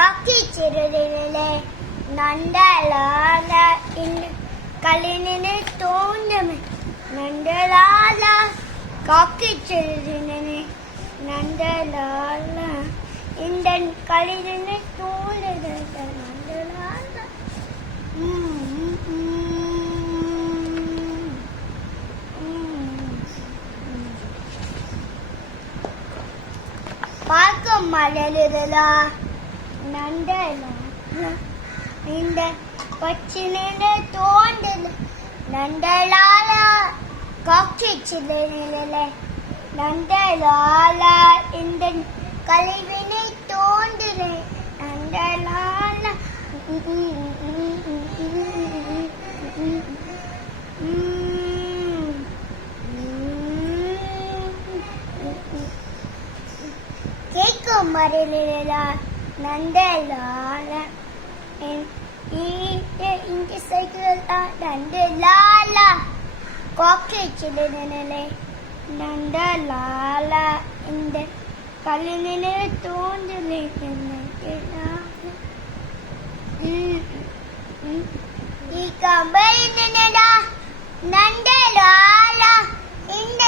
കാക്കിച്ചിരുളിലെ നണ്ടലാല ഇന്ന് കളിനെ തോന്നുമേ നണ്ടലാല കാക്കിച്ചിരുളിനെ നണ്ടലാല ഇന്ത്യൻ കളിനെ തോന്നുന്നത് നണ്ടലാല பார்க்க மலருதலா நண்டல இந்த பச்சின தோண்டல நண்டலால காக்கிச்சில நண்டலால இந்த கழிவினை தோண்டல நண்டலால கேட்கும் மரலிலா நண்டலால இந்த சைக்கிள் நண்டலால காக்கிச்சிலே நண்டலால இந்த கல்லிலே தோன்றலே ഈ കമ്പയിനടാ നണ്ടലാല இந்த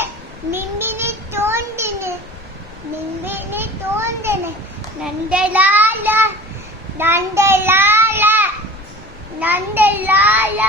മിന്നിനെ തോണ്ടിനെ മിന്നിനെ തോണ്ടനെ നണ്ടലാല നണ്ടലാല നണ്ടലാല